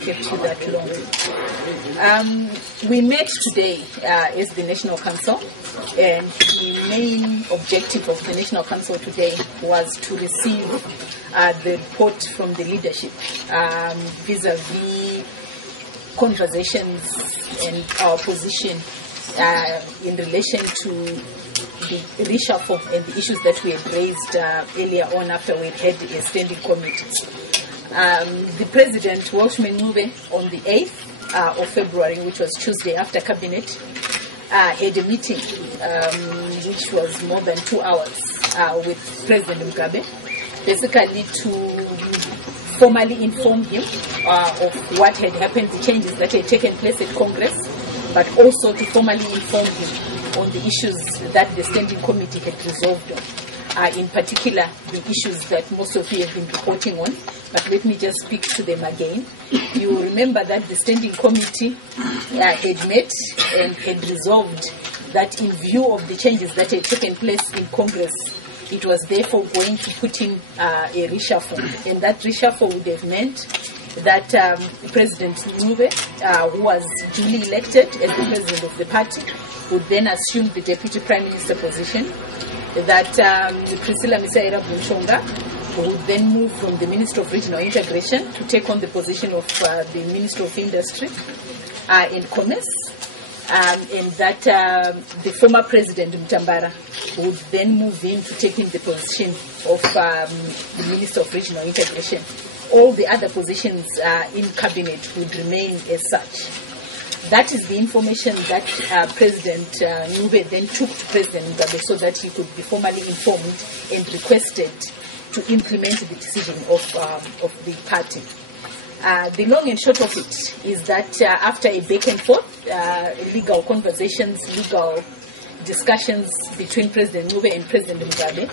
kept you that long. We met today as the National Council, and the main objective of the National Council today was to receive the report from the leadership vis-a-vis conversations and our position in relation to the reshuffle and the issues that we had raised earlier on after we had a standing committee. The President, Welshman Ncube, on the 8th of February, which was Tuesday after Cabinet, had a meeting which was more than 2 hours with President Mugabe, basically to formally inform him of what had happened, the changes that had taken place at Congress, but also to formally inform him on the issues that the Standing Committee had resolved on. In particular, the issues that most of you have been reporting on, but let me just speak to them again. You will remember that the Standing Committee had met and had resolved that in view of the changes that had taken place in Congress, it was therefore going to put in a reshuffle. And that reshuffle would have meant that President Ncube, who was duly elected as the president of the party, would then assume the Deputy Prime Minister position, that Priscilla Misaira Bunchonga would then move from the Minister of Regional Integration to take on the position of the Minister of Industry and Commerce, and that the former President Mutambara would then move in to take in the position of the Minister of Regional Integration. All the other positions in Cabinet would remain as such. That is the information that President Ncube then took to President Mugabe so that he could be formally informed and requested to implement the decision of the party. The long and short of it is that after a back and forth, legal conversations, legal discussions between President Ncube and President Mugabe,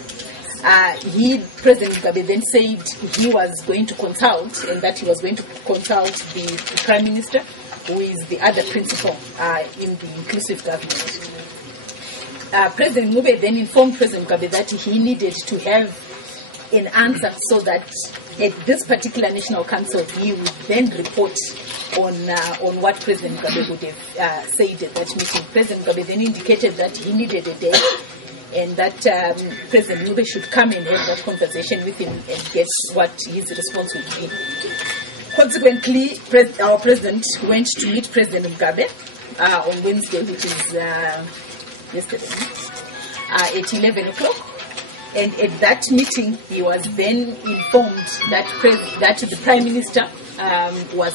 President Mugabe then said he was going to consult, and that he was going to consult the Prime Minister, who is the other principal in the inclusive government. President Ncube then informed President Mugabe that he needed to have an answer so that at this particular National Council he would then report on what President Mugabe would have said at that meeting. President Mugabe then indicated that he needed a day and that President Ncube should come and have that conversation with him and get what his response would be. Consequently, our President went to meet President Mugabe on Wednesday, which is yesterday, at 11 o'clock. And at that meeting, he was then informed that the Prime Minister was